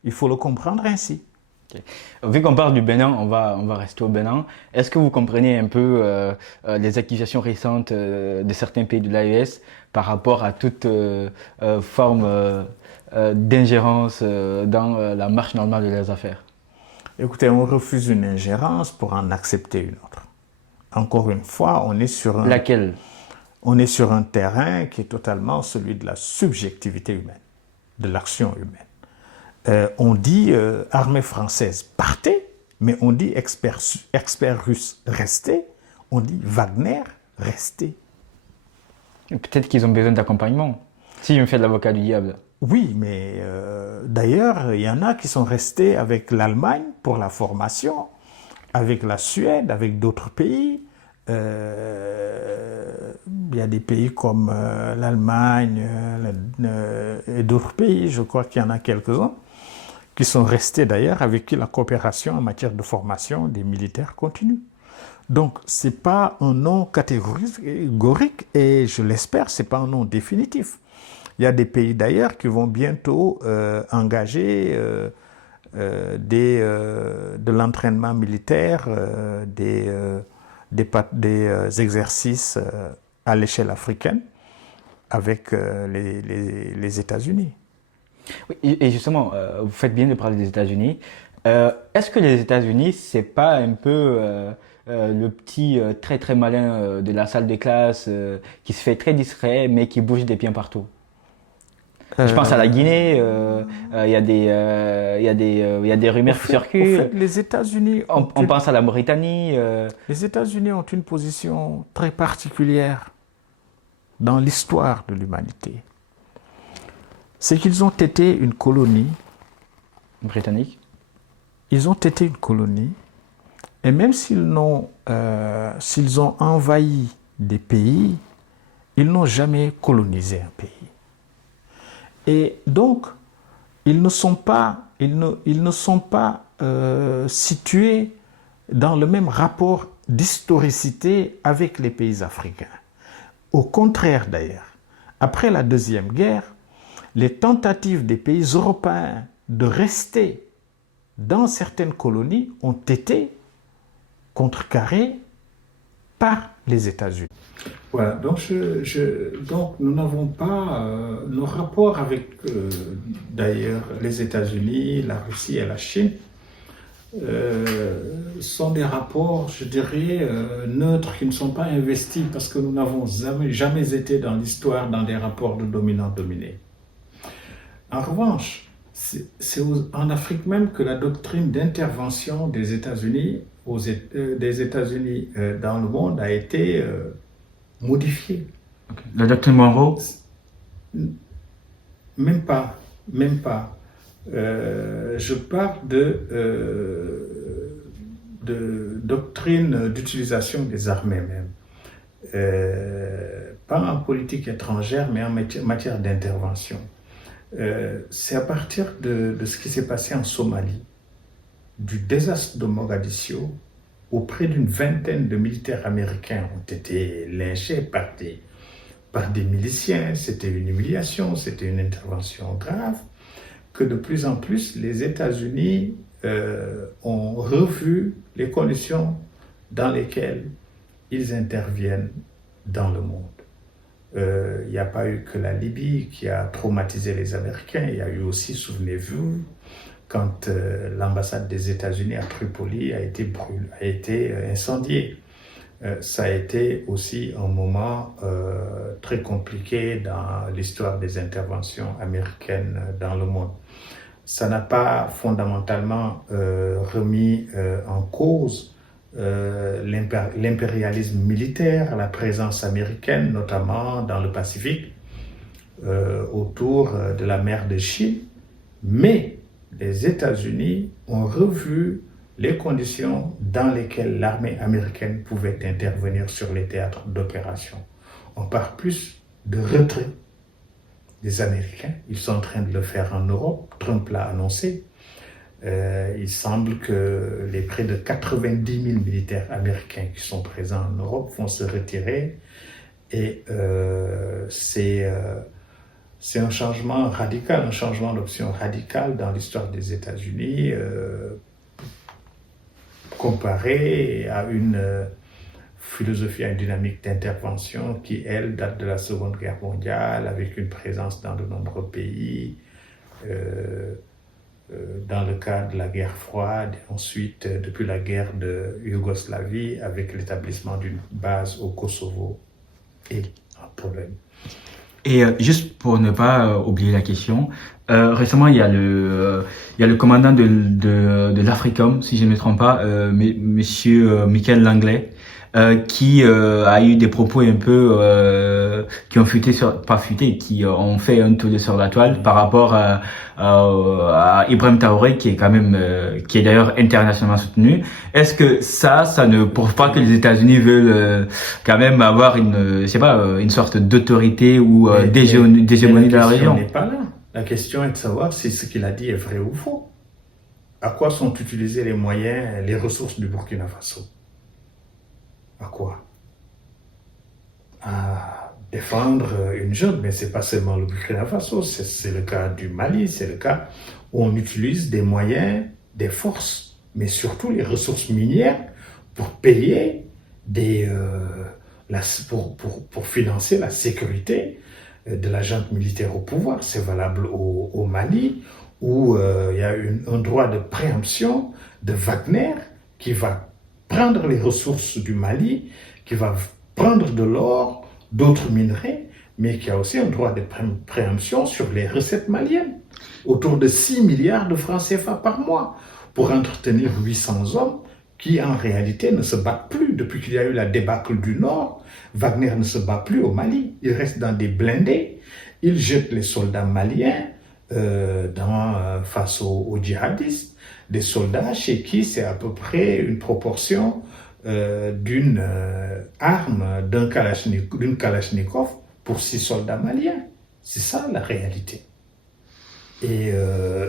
Il faut le comprendre ainsi. Okay. Vu qu'on parle du Bénin, on va rester au Bénin. Est-ce que vous comprenez un peu les accusations récentes de certains pays de l'AES par rapport à toute forme d'ingérence dans la marche normale de leurs affaires? Écoutez, on refuse une ingérence pour en accepter une autre. Encore une fois, on est sur un... Laquelle? On est sur un terrain qui est totalement celui de la subjectivité humaine, de l'action humaine. On dit armée française partez, mais on dit expert russe restez, on dit Wagner restez. Peut-être qu'ils ont besoin d'accompagnement, si je me fais de l'avocat du diable. Oui, mais d'ailleurs, il y en a qui sont restés avec l'Allemagne pour la formation, avec la Suède, avec d'autres pays. Il y a des pays comme l'Allemagne et d'autres pays, je crois qu'il y en a quelques-uns, qui sont restés d'ailleurs, avec qui la coopération en matière de formation des militaires continue. Donc, ce n'est pas un nom catégorique et je l'espère, ce n'est pas un nom définitif. Il y a des pays d'ailleurs qui vont bientôt engager de l'entraînement militaire, des exercices à l'échelle africaine avec les États-Unis. Oui, et justement, vous faites bien de parler des États-Unis. Est-ce que les États-Unis, c'est pas un peu le petit très très malin de la salle de classe qui se fait très discret mais qui bouge des pieds partout? Je pense à la Guinée, il y a des rumeurs qui circulent. En fait, les États-Unis... On pense à la Mauritanie. Les États-Unis ont une position très particulière dans l'histoire de l'humanité. c'est qu'ils ont été une colonie. Britannique. Ils ont été une colonie. Et même s'ils ont envahi des pays, ils n'ont jamais colonisé un pays. Et donc, ils ne sont pas situés dans le même rapport d'historicité avec les pays africains. Au contraire d'ailleurs, après la Deuxième Guerre, les tentatives des pays européens de rester dans certaines colonies ont été contrecarrées par les États-Unis. Voilà, donc, donc nous n'avons pas nos rapports avec d'ailleurs les États-Unis, la Russie et la Chine sont des rapports, je dirais, neutres, qui ne sont pas investis parce que nous n'avons jamais été dans l'histoire dans des rapports de dominant-dominé. En revanche, c'est en Afrique même que la doctrine d'intervention des États-Unis dans le monde a été modifiée. Okay. La doctrine Monroe? Même pas. Je parle de doctrine d'utilisation des armées même. Pas en politique étrangère, mais en matière d'intervention. C'est à partir de ce qui s'est passé en Somalie, du désastre de Mogadiscio, où près d'une vingtaine de militaires américains ont été lynchés par des miliciens. C'était une humiliation, c'était une intervention grave, que de plus en plus les États-Unis ont revu les conditions dans lesquelles ils interviennent dans le monde. Il n'y a pas eu que la Libye qui a traumatisé les Américains, il y a eu aussi, souvenez-vous, quand l'ambassade des États-Unis à Tripoli a été incendiée. Ça a été aussi un moment très compliqué dans l'histoire des interventions américaines dans le monde. Ça n'a pas fondamentalement remis en cause l'impérialisme militaire, la présence américaine, notamment dans le Pacifique, autour de la mer de Chine, mais les États-Unis ont revu les conditions dans lesquelles l'armée américaine pouvait intervenir sur les théâtres d'opération. On parle plus de retrait des Américains. Ils sont en train de le faire en Europe. Trump l'a annoncé. Il semble que les près de 90 000 militaires américains qui sont présents en Europe vont se retirer. Et c'est un changement radical, un changement d'option radical dans l'histoire des États-Unis, comparé à une philosophie, à une dynamique d'intervention qui, elle, date de la Seconde Guerre mondiale, avec une présence dans de nombreux pays, dans le cadre de la guerre froide, ensuite, depuis la guerre de Yougoslavie, avec l'établissement d'une base au Kosovo et en Pologne. Et juste pour ne pas oublier la question, récemment il y a le commandant de l'Africom, si je ne me trompe pas, monsieur Michael Langley, qui a eu des propos un peu qui ont qui ont fait un tour sur la toile par rapport à Ibrahim Traoré, qui est quand même qui est d'ailleurs internationalement soutenu. Est-ce que ça ne prouve pas que les États-Unis veulent quand même avoir une sorte d'autorité ou d'hégémonie de la région? La question n'est pas là. La question est de savoir si ce qu'il a dit est vrai ou faux. À quoi sont utilisés les moyens, les ressources du Burkina Faso? À quoi? À défendre une junte, mais ce n'est pas seulement le Burkina Faso, c'est le cas du Mali, c'est le cas où on utilise des moyens, des forces, mais surtout les ressources minières pour payer pour financer la sécurité de la junte militaire au pouvoir. C'est valable au Mali, où il y a un droit de préemption de Wagner qui va prendre les ressources du Mali, qui va prendre de l'or, d'autres minerais, mais qui a aussi un droit de préemption sur les recettes maliennes, autour de 6 milliards de francs CFA par mois, pour entretenir 800 hommes qui en réalité ne se battent plus. Depuis qu'il y a eu la débâcle du Nord, Wagner ne se bat plus au Mali, il reste dans des blindés, il jette les soldats maliens face aux djihadistes, des soldats chez qui c'est à peu près une proportion d'une arme, d'une Kalachnikov pour 6 soldats maliens. C'est ça la réalité. Et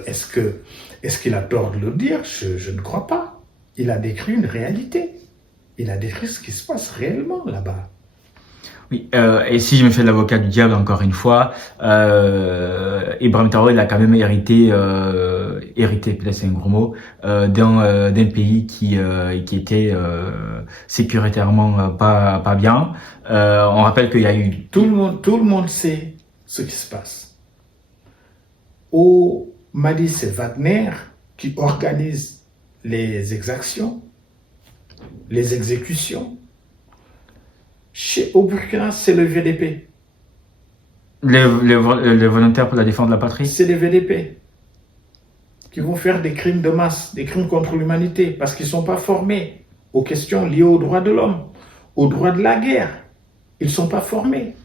est-ce qu'il a tort de le dire? Je ne crois pas. Il a décrit une réalité. Il a décrit ce qui se passe réellement là-bas. Oui, et si je me fais l'avocat du diable encore une fois, Ibrahim Traoré il a quand même hérité, peut-être c'est un gros mot, d'un pays qui était sécuritairement pas bien. On rappelle qu'il y a eu Tout le monde sait ce qui se passe. Au Mali, c'est Wagner qui organise les exactions, les exécutions. Au Burkina, c'est le VDP. les volontaires pour la défense de la patrie. C'est les VDP qui vont faire des crimes de masse, des crimes contre l'humanité, parce qu'ils ne sont pas formés aux questions liées aux droits de l'homme, aux droits de la guerre. Ils ne sont pas formés,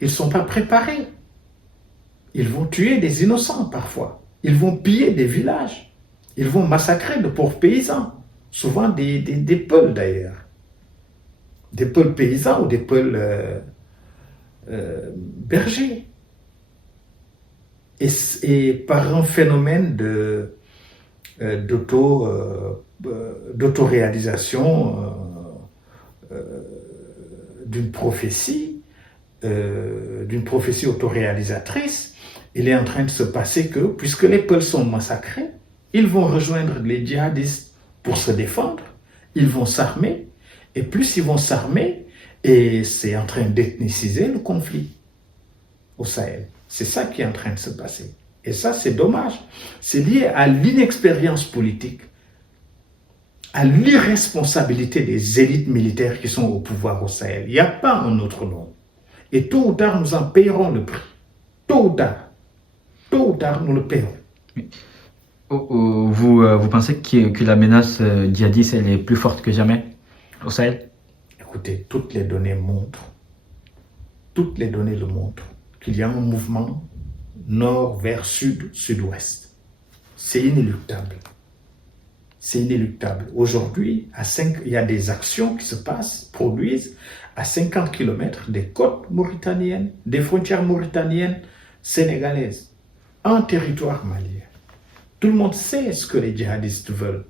ils ne sont pas préparés. Ils vont tuer des innocents parfois. Ils vont piller des villages. Ils vont massacrer de pauvres paysans, souvent des peuls d'ailleurs. Des peuls paysans ou des peuls bergers. Et par un phénomène d'autoréalisation d'une prophétie autoréalisatrice, il est en train de se passer que, puisque les peuples sont massacrés, ils vont rejoindre les djihadistes pour se défendre, ils vont s'armer, et plus ils vont s'armer, et c'est en train d'ethniciser le conflit au Sahel. C'est ça qui est en train de se passer. Et ça, c'est dommage. C'est lié à l'inexpérience politique, à l'irresponsabilité des élites militaires qui sont au pouvoir au Sahel. Il n'y a pas un autre nom. Et tôt ou tard, nous en payerons le prix. Tôt ou tard, nous le paierons. Vous pensez que la menace djihadiste elle est plus forte que jamais au Sahel? Écoutez, toutes les données le montrent, qu'il y a un mouvement nord vers sud, sud-ouest. C'est inéluctable. Aujourd'hui, il y a des actions qui se produisent à 50 km des côtes mauritaniennes, des frontières mauritaniennes, sénégalaises, en territoire malien. Tout le monde sait ce que les djihadistes veulent.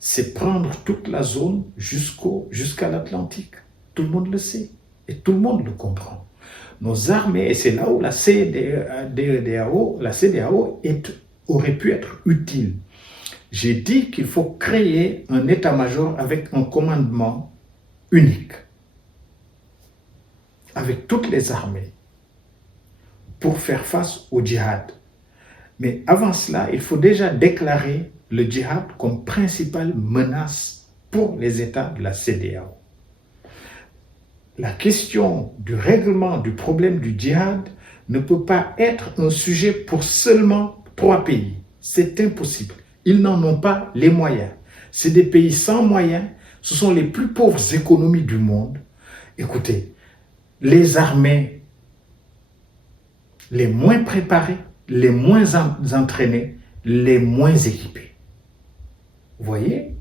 C'est prendre toute la zone jusqu'à l'Atlantique. Tout le monde le sait et tout le monde le comprend. Nos armées, et c'est là où la CEDEAO aurait pu être utile. J'ai dit qu'il faut créer un état-major avec un commandement unique, avec toutes les armées, pour faire face au djihad. Mais avant cela, il faut déjà déclarer le djihad comme principale menace pour les États de la CEDEAO. La question du règlement du problème du djihad ne peut pas être un sujet pour seulement 3 pays. C'est impossible. Ils n'en ont pas les moyens. C'est des pays sans moyens. Ce sont les plus pauvres économies du monde. Écoutez, les armées les moins préparées, les moins entraînées, les moins équipées. Vous voyez?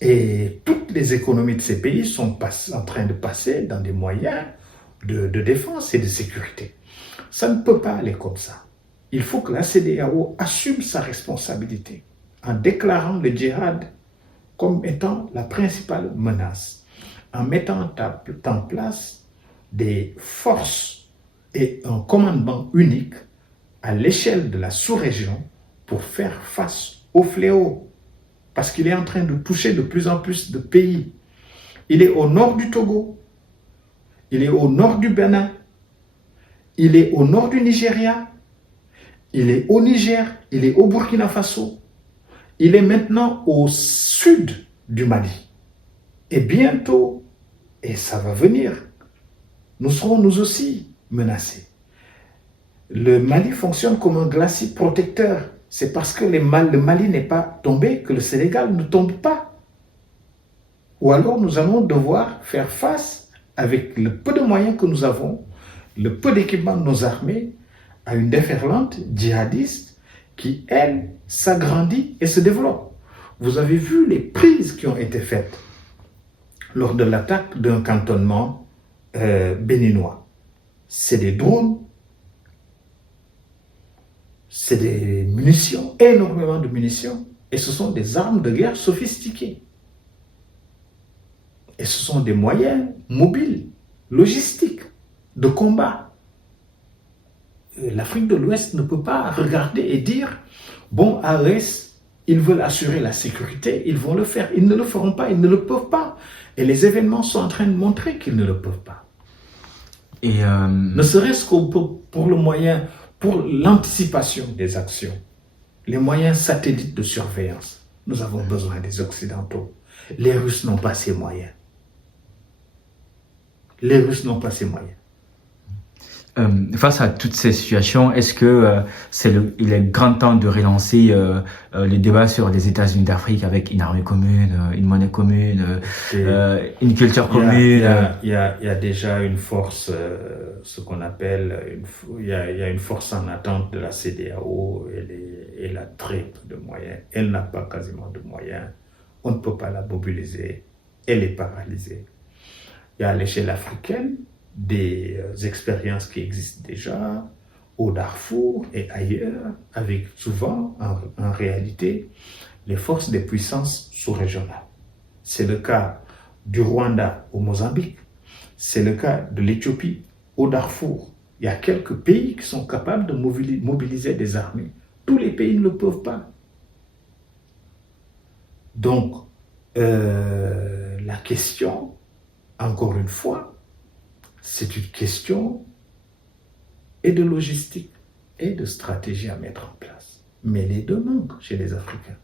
Et toutes les économies de ces pays sont en train de passer dans des moyens de défense et de sécurité. Ça ne peut pas aller comme ça. Il faut que la CEDEAO assume sa responsabilité en déclarant le djihad comme étant la principale menace, en mettant en place des forces et un commandement unique à l'échelle de la sous-région pour faire face au fléau. Parce qu'il est en train de toucher de plus en plus de pays. Il est au nord du Togo, il est au nord du Bénin, il est au nord du Nigeria, il est au Niger, il est au Burkina Faso, il est maintenant au sud du Mali. Et bientôt, et ça va venir, nous serons nous aussi menacés. Le Mali fonctionne comme un glacis protecteur. C'est parce que le Mali n'est pas tombé que le Sénégal ne tombe pas. Ou alors nous allons devoir faire face, avec le peu de moyens que nous avons, le peu d'équipement de nos armées, à une déferlante djihadiste qui, elle, s'agrandit et se développe. Vous avez vu les prises qui ont été faites lors de l'attaque d'un cantonnement béninois. C'est des drones, c'est des munitions, énormément de munitions, et ce sont des armes de guerre sophistiquées. Et ce sont des moyens mobiles, logistiques, de combat. L'Afrique de l'Ouest ne peut pas regarder et dire, bon, AES, ils veulent assurer la sécurité, ils vont le faire. Ils ne le feront pas, ils ne le peuvent pas. Et les événements sont en train de montrer qu'ils ne le peuvent pas. Et ne serait-ce que pour le moyen, pour l'anticipation des actions, les moyens satellites de surveillance, nous avons besoin des Occidentaux. Les Russes n'ont pas ces moyens. Les Russes n'ont pas ces moyens. Face à toutes ces situations, est-ce que il est grand temps de relancer les débats sur les États-Unis d'Afrique avec une armée commune, une monnaie commune, une culture commune? Il y a déjà une force, ce qu'on appelle, il y a une force en attente de la CEDEAO. Elle a très peu de moyens. Elle n'a pas quasiment de moyens. On ne peut pas la mobiliser. Elle est paralysée. Il y a à l'échelle africaine des expériences qui existent déjà au Darfour et ailleurs, avec souvent, en réalité, les forces des puissances sous-régionales. C'est le cas du Rwanda au Mozambique, c'est le cas de l'Éthiopie au Darfour. Il y a quelques pays qui sont capables de mobiliser des armées. Tous les pays ne le peuvent pas. Donc, la question, encore une fois, c'est une question et de logistique et de stratégie à mettre en place. Mais les deux manquent chez les Africains.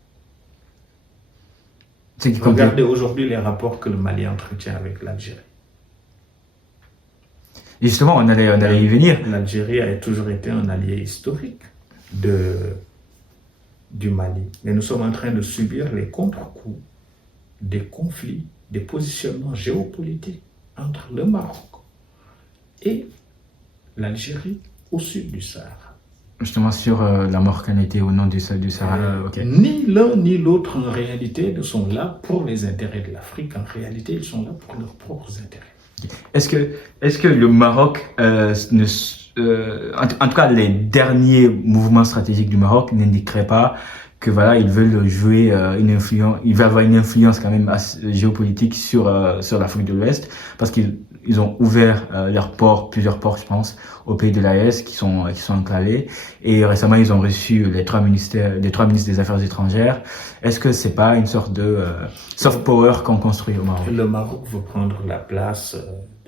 Regardez aujourd'hui les rapports que le Mali entretient avec l'Algérie. Justement, on allait y venir. L'Algérie a toujours été un allié historique du Mali. Mais nous sommes en train de subir les contre-coups des conflits, des positionnements géopolitiques entre le Maroc et l'Algérie au sud du Sahara. Justement sur la marocanité au nom du Sahara. Okay. Ni l'un ni l'autre en réalité ne sont là pour les intérêts de l'Afrique. En réalité, ils sont là pour leurs propres intérêts. Est-ce que le Maroc, en tout cas les derniers mouvements stratégiques du Maroc n'indiqueraient pas que voilà, ils veulent jouer il va avoir une influence quand même géopolitique sur l'Afrique de l'Ouest, parce qu'ils ont ouvert plusieurs ports, je pense, aux pays de l'AES qui sont enclavés, et récemment ils ont reçu les trois ministres des Affaires étrangères. Est-ce que c'est pas une sorte de soft power qu'on construit au Maroc? Le Maroc veut prendre la place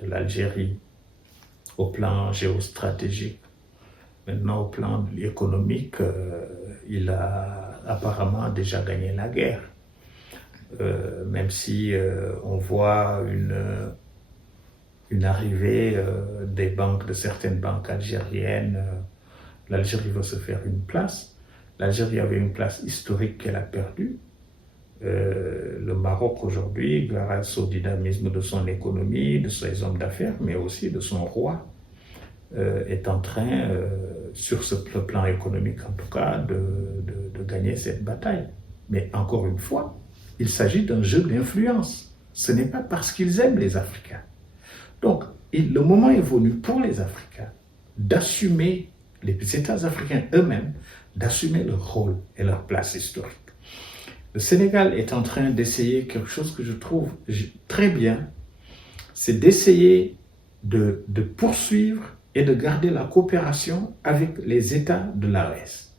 de l'Algérie au plan géostratégique. Maintenant, au plan économique, il a apparemment déjà gagné la guerre. Même si on voit une arrivée de certaines banques algériennes, l'Algérie veut se faire une place. L'Algérie avait une place historique qu'elle a perdue. Le Maroc aujourd'hui, grâce au dynamisme de son économie, de ses hommes d'affaires, mais aussi de son roi, est en train, sur le plan économique en tout cas, de gagner cette bataille. Mais encore une fois, il s'agit d'un jeu d'influence. Ce n'est pas parce qu'ils aiment les Africains. Donc, le moment est venu pour les Africains d'assumer, les États africains eux-mêmes, d'assumer leur rôle et leur place historique. Le Sénégal est en train d'essayer quelque chose que je trouve très bien, c'est d'essayer de poursuivre et de garder la coopération avec les États de l'AES.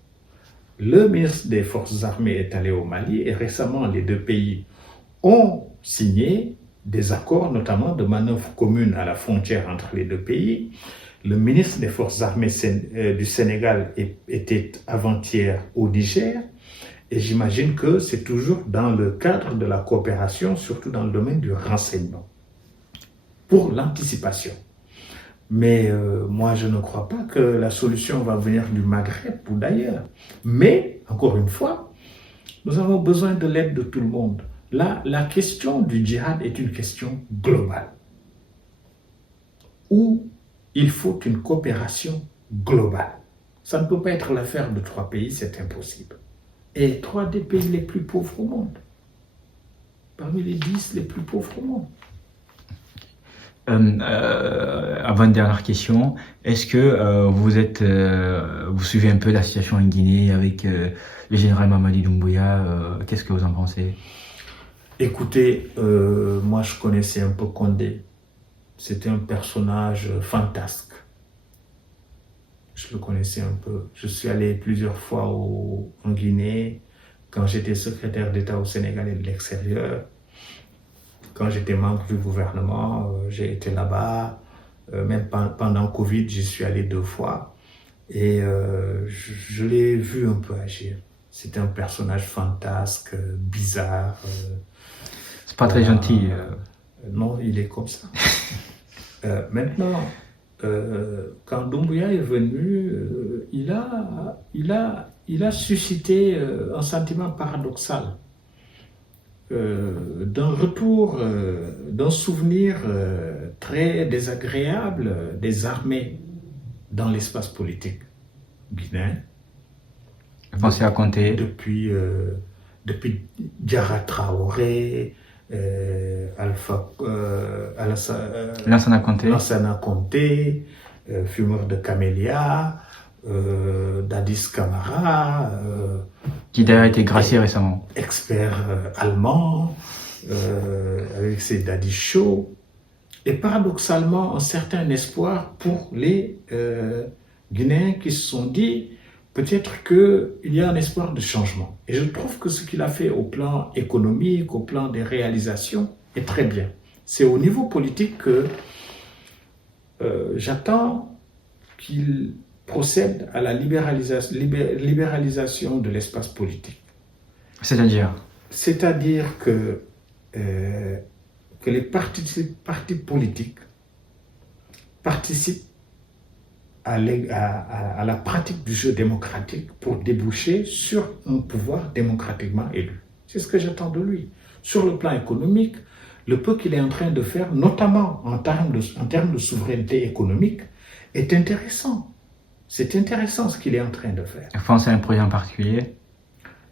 Le ministre des Forces armées est allé au Mali et récemment les deux pays ont signé des accords, notamment de manœuvres communes à la frontière entre les deux pays. Le ministre des Forces armées du Sénégal était avant-hier au Niger et j'imagine que c'est toujours dans le cadre de la coopération, surtout dans le domaine du renseignement, pour l'anticipation. Mais moi, je ne crois pas que la solution va venir du Maghreb ou d'ailleurs. Mais, encore une fois, nous avons besoin de l'aide de tout le monde. Là, la question du djihad est une question globale, où il faut une coopération globale. Ça ne peut pas être l'affaire de 3 pays, c'est impossible. Et 3 des pays les plus pauvres au monde. Parmi les 10 les plus pauvres au monde. Avant une dernière question, est-ce que vous suivez un peu la situation en Guinée avec le général Mamadi Doumbouya? Qu'est-ce que vous en pensez? Écoutez, moi je connaissais un peu Condé. C'était un personnage fantasque. Je le connaissais un peu. Je suis allé plusieurs fois en Guinée, quand j'étais secrétaire d'État au Sénégal et de l'extérieur. Quand j'étais membre du gouvernement, j'ai été là-bas. Même pendant Covid, j'y suis allé 2 fois. Et je l'ai vu un peu agir. C'était un personnage fantasque, bizarre. C'est pas très gentil. Non, il est comme ça. Maintenant, quand Doumbouya est venu, il a suscité un sentiment paradoxal. D'un retour, d'un souvenir très désagréable des armées dans l'espace politique guinéen. Vous pensez à Conté? Depuis Diarra Traoré, Lansana Conté, Lansana Conté, fumeur de camélia, Dadis Camara, qui d'ailleurs a été gracié récemment. Expert allemand, avec ses Daddy Show, et paradoxalement un certain espoir pour les Guinéens qui se sont dit peut-être qu'il y a un espoir de changement. Et je trouve que ce qu'il a fait au plan économique, au plan des réalisations, est très bien. C'est au niveau politique que j'attends qu'il procède à la libéralisation de l'espace politique. C'est-à-dire? C'est-à-dire que les partis politiques participent à la pratique du jeu démocratique pour déboucher sur un pouvoir démocratiquement élu. C'est ce que j'attends de lui. Sur le plan économique, le peu qu'il est en train de faire, notamment en termes de souveraineté économique, est intéressant. C'est intéressant ce qu'il est en train de faire. Vous pensez à un projet en particulier?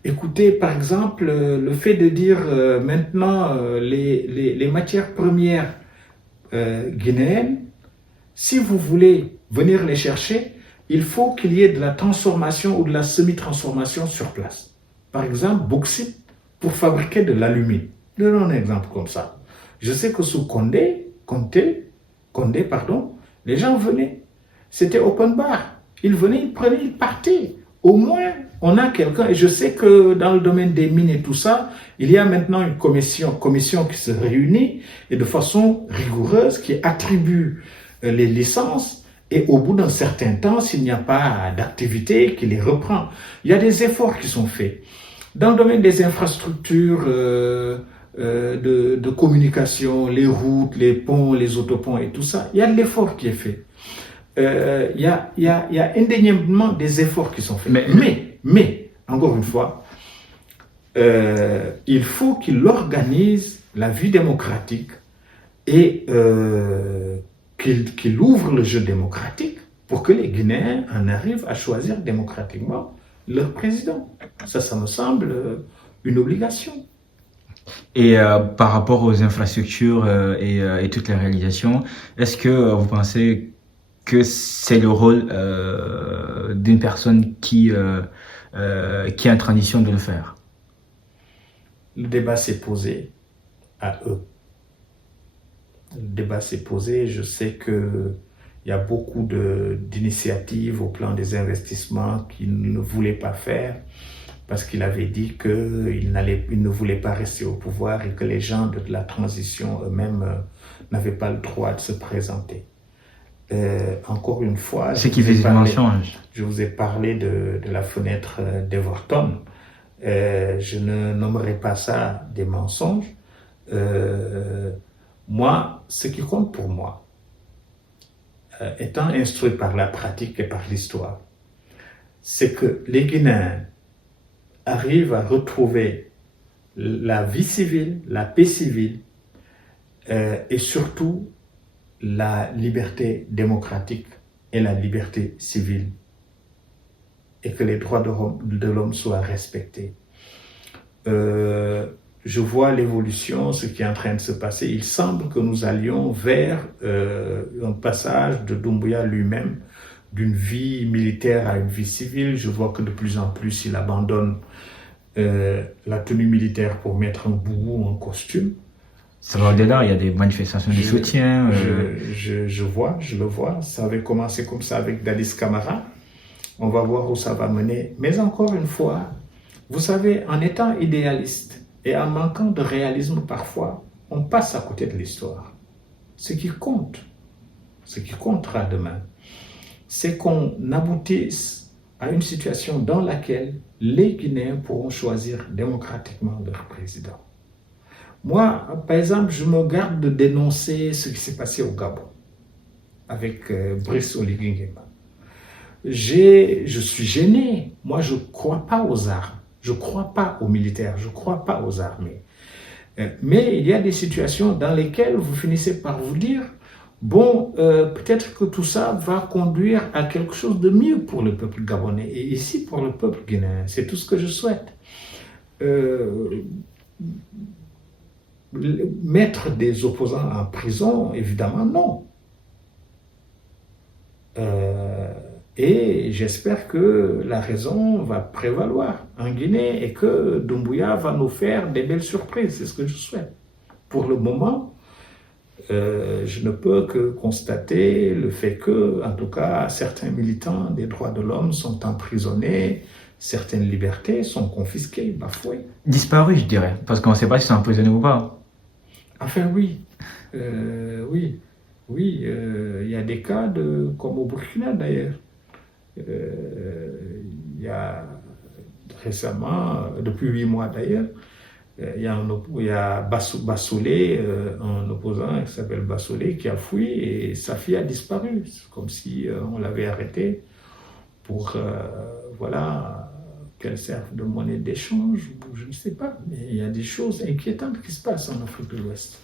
Écoutez, par exemple, le fait de dire maintenant les matières premières guinéennes, si vous voulez venir les chercher, il faut qu'il y ait de la transformation ou de la semi-transformation sur place. Par exemple, bauxite pour fabriquer de l'alumine. Je donne un exemple comme ça. Je sais que sous Condé, les gens venaient. C'était open bar. Ils venaient, ils prenaient, ils partaient. Au moins, on a quelqu'un, et je sais que dans le domaine des mines et tout ça, il y a maintenant une commission qui se réunit et de façon rigoureuse qui attribue les licences et au bout d'un certain temps, s'il n'y a pas d'activité, qui les reprend. Il y a des efforts qui sont faits. Dans le domaine des infrastructures de communication, les routes, les ponts, les autoponts et tout ça, il y a de l'effort qui est fait. Il y a indéniablement des efforts qui sont faits. Mais encore une fois, il faut qu'il organise la vie démocratique et qu'il ouvre le jeu démocratique pour que les Guinéens en arrivent à choisir démocratiquement leur président. Ça me semble une obligation. Et par rapport aux infrastructures et toutes les réalisations, est-ce que vous pensez que c'est le rôle d'une personne qui est en transition de le faire? Le débat s'est posé à eux. Le débat s'est posé. Je sais qu'il y a beaucoup d'initiatives au plan des investissements qu'il ne voulait pas faire parce qu'il avait dit qu'il ne voulait pas rester au pouvoir et que les gens de la transition eux-mêmes n'avaient pas le droit de se présenter. Encore une fois, ce qui faisait un mensonge. Je vous ai parlé de la fenêtre d'Everton. Je ne nommerai pas ça des mensonges. Moi, ce qui compte pour moi, étant instruit par la pratique et par l'histoire, c'est que les Guinéens arrivent à retrouver la vie civile, la paix civile et surtout la liberté démocratique et la liberté civile et que les droits de l'homme soient respectés. Je vois l'évolution, ce qui est en train de se passer. Il semble que nous allions vers un passage de Doumbouya lui-même, d'une vie militaire à une vie civile. Je vois que de plus en plus, il abandonne la tenue militaire pour mettre un boubou ou un costume. Ça va au-delà, il y a des manifestations de soutien. Je le vois. Ça avait commencé comme ça avec Dadis Camara. On va voir où ça va mener. Mais encore une fois, vous savez, en étant idéaliste et en manquant de réalisme parfois, on passe à côté de l'histoire. Ce qui comptera demain, c'est qu'on aboutisse à une situation dans laquelle les Guinéens pourront choisir démocratiquement leur président. Moi, par exemple, je me garde de dénoncer ce qui s'est passé au Gabon avec Brice Oligui Nguema. Je suis gêné. Moi, je ne crois pas aux armes. Je ne crois pas aux militaires. Je ne crois pas aux armées. Mais il y a des situations dans lesquelles vous finissez par vous dire bon, peut-être que tout ça va conduire à quelque chose de mieux pour le peuple gabonais et ici pour le peuple guinéen. C'est tout ce que je souhaite. Mettre des opposants en prison, évidemment, non. Et j'espère que la raison va prévaloir en Guinée et que Doumbouya va nous faire des belles surprises. C'est ce que je souhaite. Pour le moment, je ne peux que constater le fait que, en tout cas, certains militants des droits de l'homme sont emprisonnés, certaines libertés sont confisquées, bafouées. Disparus, je dirais, parce qu'on ne sait pas si c'est emprisonné ou pas. Enfin, oui. Oui, il y a des cas, comme au Burkina d'ailleurs. Il y a récemment, depuis 8 mois d'ailleurs, il y a Bassolé, un opposant qui s'appelle Bassolé, qui a fui et sa fille a disparu. C'est comme si on l'avait arrêté pour, voilà, qu'elle serve de monnaie d'échange, je ne sais pas. Mais il y a des choses inquiétantes qui se passent en Afrique de l'Ouest.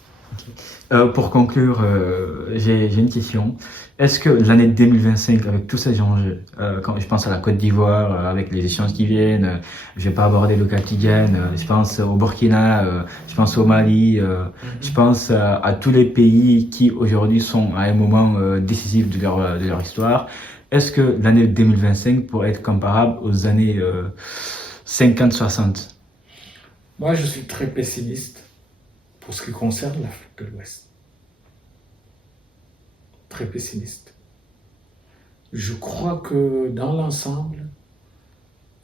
Pour conclure, j'ai une question. Est-ce que l'année 2025, avec tous ces enjeux, quand je pense à la Côte d'Ivoire, avec les échanges qui viennent, je vais pas aborder le cas qui viennent, je pense au Burkina, je pense au Mali, je pense à tous les pays qui aujourd'hui sont à un moment décisif de leur histoire. Est-ce que l'année 2025 pourrait être comparable aux années 50-60? Moi, je suis très pessimiste pour ce qui concerne l'Afrique de l'Ouest. Très pessimiste. Je crois que dans l'ensemble,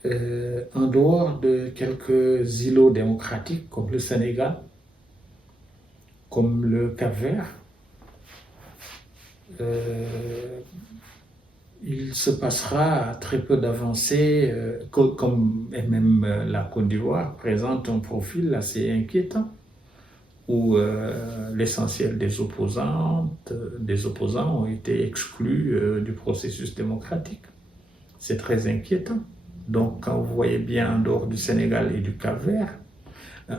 en dehors de quelques îlots démocratiques comme le Sénégal, comme le Cap-Vert, il se passera très peu d'avancées, et même la Côte d'Ivoire présente un profil assez inquiétant, où l'essentiel des opposants ont été exclus du processus démocratique. C'est très inquiétant. Donc, quand vous voyez bien en dehors du Sénégal et du Cap-Vert,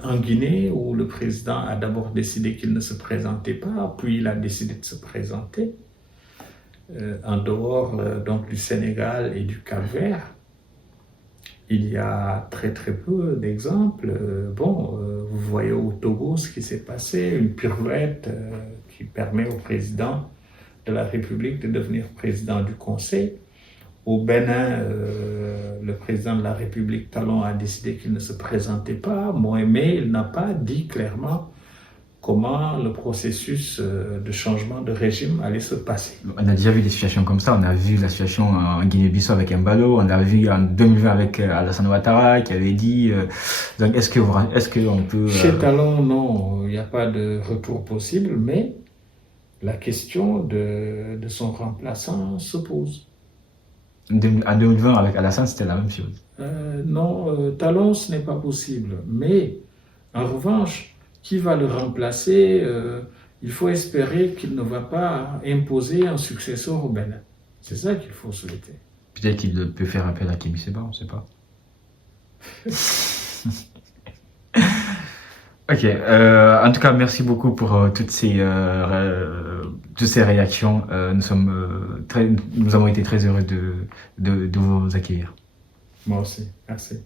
en Guinée, où le président a d'abord décidé qu'il ne se présentait pas, puis il a décidé de se présenter, en dehors donc du Sénégal et du Cap-Vert, il y a très très peu d'exemples. Vous voyez au Togo ce qui s'est passé, une pirouette qui permet au président de la République de devenir président du Conseil. Au Bénin, le président de la République Talon a décidé qu'il ne se présentait pas, mais il n'a pas dit clairement comment le processus de changement de régime allait se passer. On a déjà vu des situations comme ça. On a vu la situation en Guinée-Bissau avec Embalo. On l'a vu en 2020 avec Alassane Ouattara qui avait dit. Donc, est-ce que on peut Chez Talon, non, il n'y a pas de retour possible, mais la question de son remplaçant se pose. En 2020 avec Alassane, c'était la même chose. Non, Talon, ce n'est pas possible. Mais en revanche, qui va le remplacer, il faut espérer qu'il ne va pas imposer un successeur au Bénin. C'est ça qu'il faut souhaiter. Peut-être qu'il peut faire appel à Kémy Séba, on ne sait pas. Ok, en tout cas, merci beaucoup pour toutes ces réactions. Nous avons été très heureux de vous accueillir. Moi aussi. Merci.